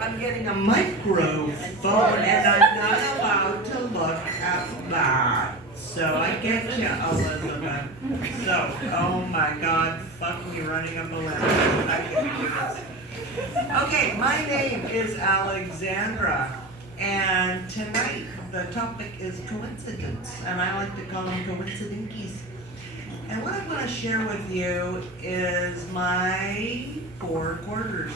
I'm getting a microphone and I'm not allowed to look at that. So I get you, Elizabeth. So, oh my God, fuck me running up a limb. I can do this. Okay, my name is Alexandra. And tonight the topic is coincidence. And I like to call them coincidences. And what I want to share with you is my 4 quarters,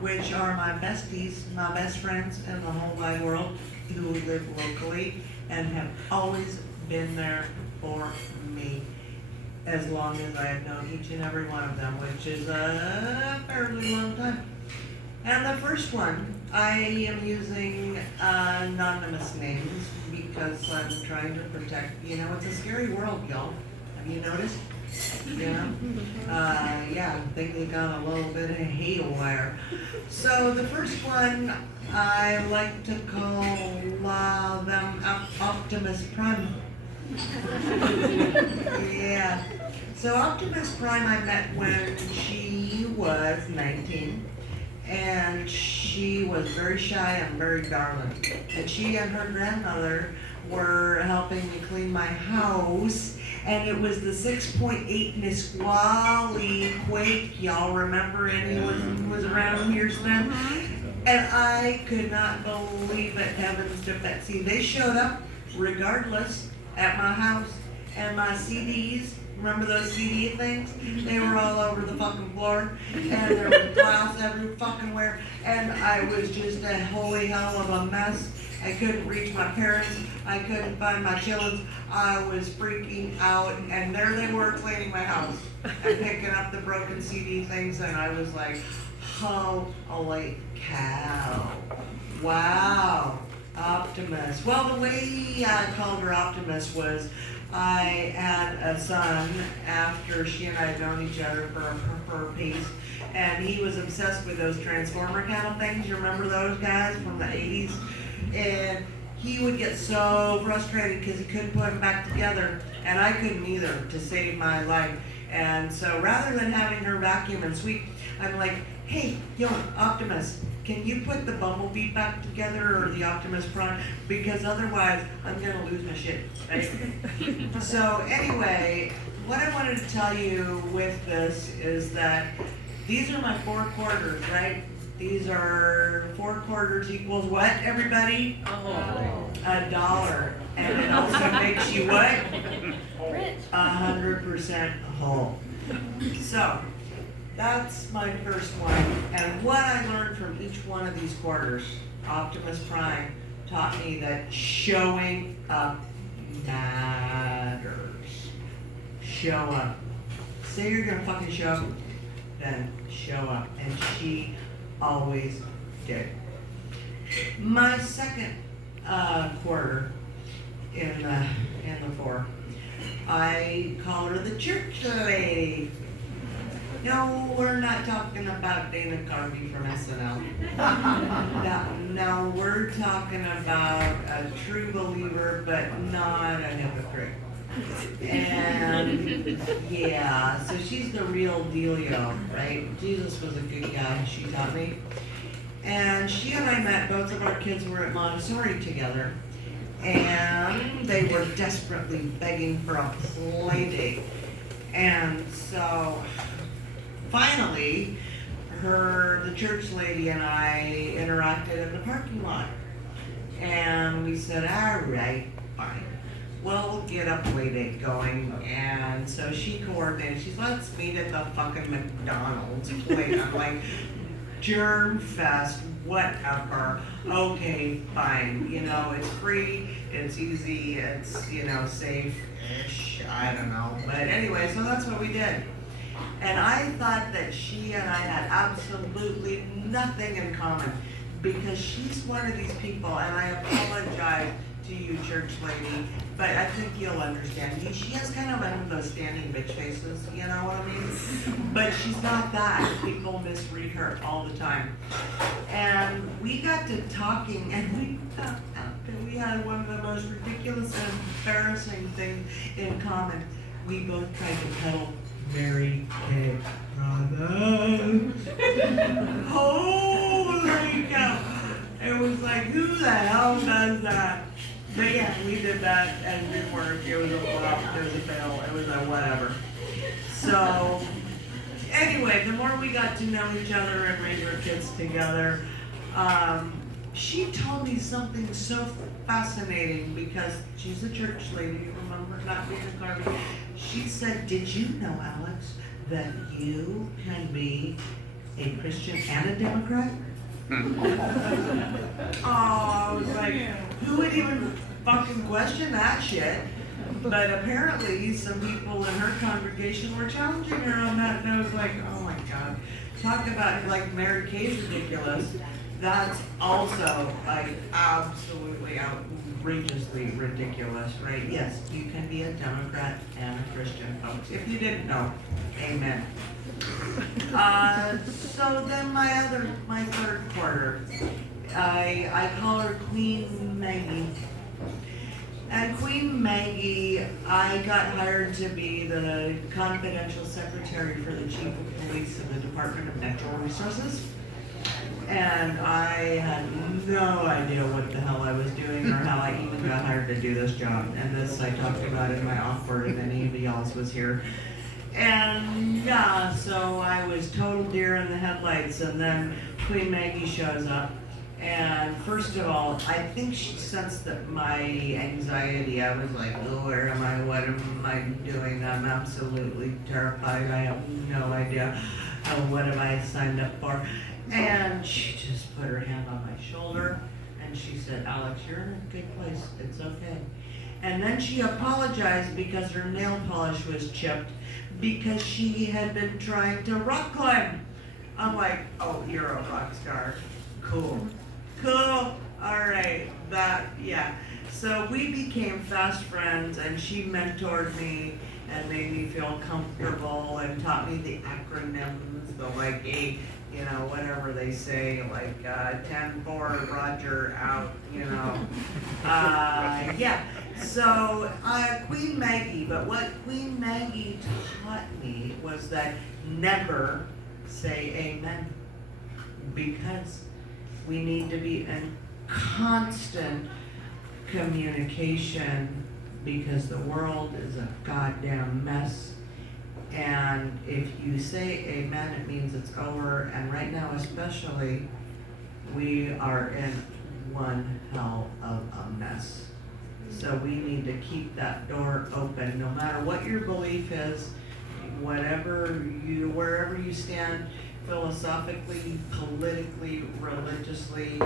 which are my besties, my best friends in the whole wide world who live locally and have always been there for me as long as I have known each and every one of them, which is a fairly long time. And the first one, I am using anonymous names because I'm trying to protect, it's a scary world, y'all. Have you noticed? Yeah, things have gone a little bit haywire. So the first one, I like to call them Optimus Prime. Yeah. So Optimus Prime I met when she was 19. And she was very shy and very darling. And she and her grandmother were helping me clean my house. And it was the 6.8 Nisqually quake. Y'all remember any was around here then? And I could not believe it, heavens to Betsy. They showed up regardless at my house. And my CDs, remember those CD things? They were all over the fucking floor, and there was glass every fucking where, and I was just a holy hell of a mess. I couldn't reach my parents, I couldn't find my children, I was freaking out, and there they were cleaning my house, and picking up the broken CD things, and I was like, holy cow, wow, Optimus. Well, the way I called her Optimus was, I had a son after she and I had known each other for a piece, and he was obsessed with those Transformer kind of things. You remember those guys from the 80s? And he would get so frustrated because he couldn't put them back together, and I couldn't either, to save my life. And so rather than having her vacuum and sweep, I'm like, hey, yo, Optimus, can you put the Bumblebee back together or the Optimus Prime? Because otherwise, I'm gonna lose my shit. Right? So anyway, what I wanted to tell you with this is that these are my 4 quarters, right? These are 4 quarters equals what, everybody? $1. And it also makes you what? Rich. 100% whole. So, that's my first one, and what I learned from each one of these quarters, Optimus Prime taught me that showing up matters. Show up. Say you're gonna fucking show up, then show up, and she always did. My second quarter in the 4, I call her the church lady. No, we're not talking about Dana Carvey from SNL. No, we're talking about a true believer, but not a hypocrite. And yeah, so she's the real dealio, right? Jesus was a good guy, she taught me. And she and I met, both of our kids were at Montessori together. And they were desperately begging for a play date. And so finally, the church lady and I interacted in the parking lot. And we said, all right, fine. We'll get a play date going. And so she coordinated. She's, let's meet at the fucking McDonald's place. I'm like, germ fest, whatever. Okay, fine. It's free, it's easy, it's, safe-ish. I don't know. But anyway, so that's what we did. And I thought that she and I had absolutely nothing in common because she's one of these people, and I apologize to you, church lady, but I think you'll understand. She has kind of one of those standing bitch faces, you know what I mean? But she's not that. People misread her all the time. And we got to talking, and we found out that we had one of the most ridiculous and embarrassing things in common. We both tried to pedal Mary Kay. Holy cow. like, who the hell does that? But yeah, we did that and it didn't work. It was a flop, it was a fail, it was a whatever. So, anyway, the more we got to know each other and raise our kids together, she told me something so fascinating because she's a church lady, you remember, not being a garbage. She said, did you know, Alex, that you can be a Christian and a Democrat? Oh, I was like, who would even fucking question that shit? But apparently some people in her congregation were challenging her on that, and I was like, oh my God. Talk about like Mary Kay's ridiculous. That's also like absolutely outrageously ridiculous, right? Yes, you can be a Democrat and a Christian, folks. If you didn't know, amen. So then my third quarter, I call her Queen Maggie. And Queen Maggie, I got hired to be the confidential secretary for the chief of police of the Department of Natural Resources. And I had no idea what the hell I was doing or how I even got hired to do this job. And this I talked about in my offer, and anybody else was here. And yeah, so I was total deer in the headlights, and then Queen Maggie shows up. And first of all, I think she sensed that my anxiety, I was like, oh, where am I? What am I doing? I'm absolutely terrified. I have no idea. What have I signed up for? And she just put her hand on my shoulder and she said, Alex, you're in a good place. It's okay. And then she apologized because her nail polish was chipped because she had been trying to rock climb. I'm like, oh, you're a rock star. Cool. All right. Yeah. So we became fast friends and she mentored me and made me feel comfortable and taught me the acronyms, the like whatever they say, like 10-4, Roger, out, yeah. So Queen Maggie, but what Queen Maggie taught me was that never say amen, because we need to be in constant communication because the world is a goddamn mess. And if you say amen, it means it's over. And right now especially, we are in one hell of a mess. So we need to keep that door open, no matter what your belief is, wherever you stand, philosophically, politically, religiously,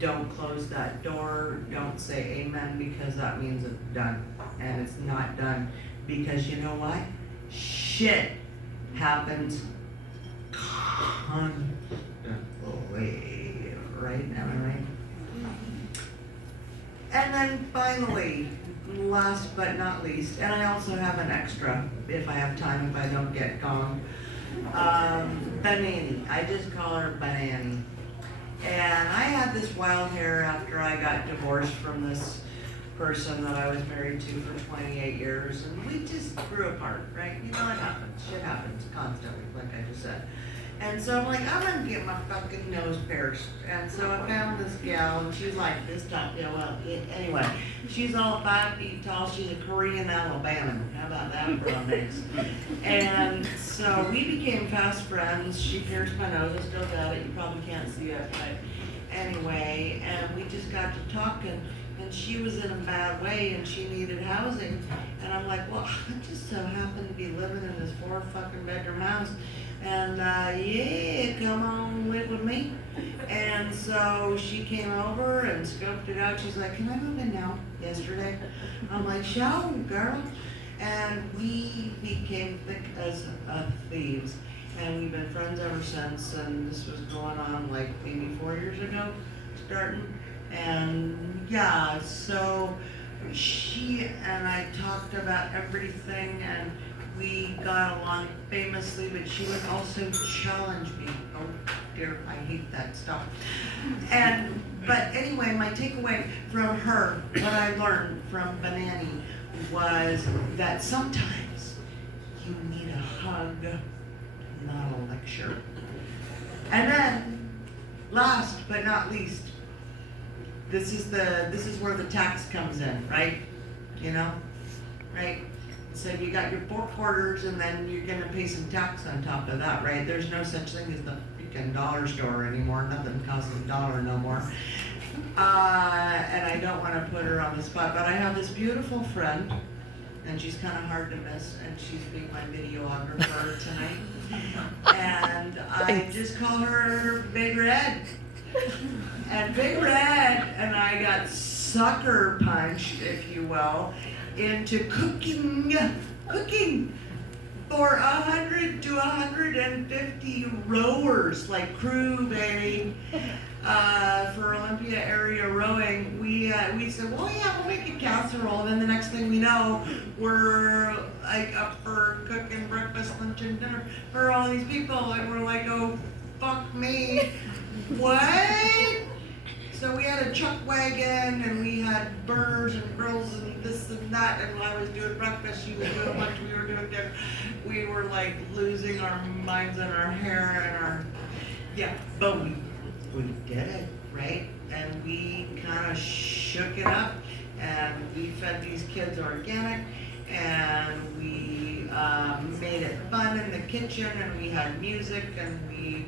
don't close that door. Don't say amen, because that means it's done. And it's not done, because you know what? Shit happens constantly right now, right? And then finally, last but not least, and I also have an extra if I have time, if I don't get gone, Banani. I just call her Banani. And I had this wild hair after I got divorced from this person that I was married to for 28 years, and we just grew apart, right? You know, it happens. Shit happens constantly, like I just said. And so I'm like, I'm gonna get my fucking nose pierced. And so I found this gal, and she's like this top, anyway, she's all 5 feet tall. She's a Korean Alabama. How about that for a mix? And so we became fast friends. She pierced my nose. I still got it. You probably can't see it, but anyway, and we just got to talking. And she was in a bad way and she needed housing. And I'm like, well, I just so happen to be living in this 4 fucking bedroom house. And yeah, come on, live with me. And so she came over and scoped it out. She's like, can I move in now? Yesterday. I'm like, sure, girl. And we became thick as thieves. And we've been friends ever since. And this was going on like maybe 4 years ago, starting. And yeah, so she and I talked about everything and we got along famously, but she would also challenge me. Oh dear, I hate that stuff. But anyway, my takeaway from her, what I learned from Banani, was that sometimes you need a hug, not a lecture. And then, last but not least, this is where the tax comes in, right? You know, right? So you got your 4 quarters, and then you're gonna pay some tax on top of that, right? There's no such thing as the freaking dollar store anymore. Nothing costs $1 no more. And I don't want to put her on the spot, but I have this beautiful friend, and she's kind of hard to miss, and she's being my videographer tonight. And I just call her Big Red. And Big Red and I got sucker punched, if you will, into cooking for 100 to 150 rowers, like crew, baby. For Olympia area rowing, we said, well, yeah, we'll make a casserole. And then the next thing we know, we're like up for cooking breakfast, lunch, and dinner for all these people, and we're like, oh, fuck me, what? So we had a chuck wagon, and we had burners and grills and this and that, and while I was doing breakfast, she was doing lunch, we were doing dinner. We were like losing our minds and our hair and our, yeah, but we did it, right? And we kind of shook it up, and we fed these kids organic, and we made it fun in the kitchen, and we had music, and we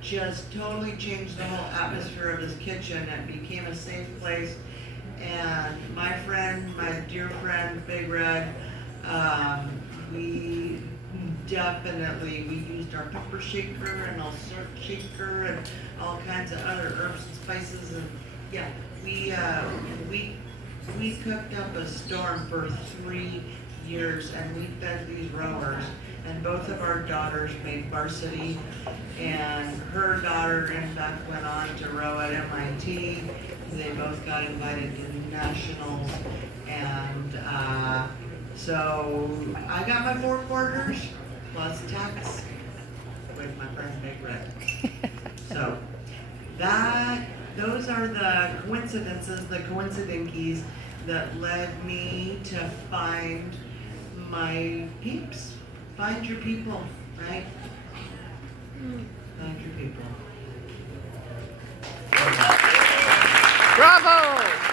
just totally changed the whole atmosphere of this kitchen. It became a safe place. And my friend, my dear friend, Big Red, we definitely, we used our pepper shaker and our syrup shaker and all kinds of other herbs and spices, and yeah, we cooked up a storm for 3 years, and we fed these rowers, and both of our daughters made varsity, and her daughter in fact went on to row at MIT. They both got invited to nationals, and so I got my 4 quarters plus tax with my friend Big Red. So those are the coincidences, the coincidinkies that led me to find my peeps. Find your people, right? Find your people. Bravo!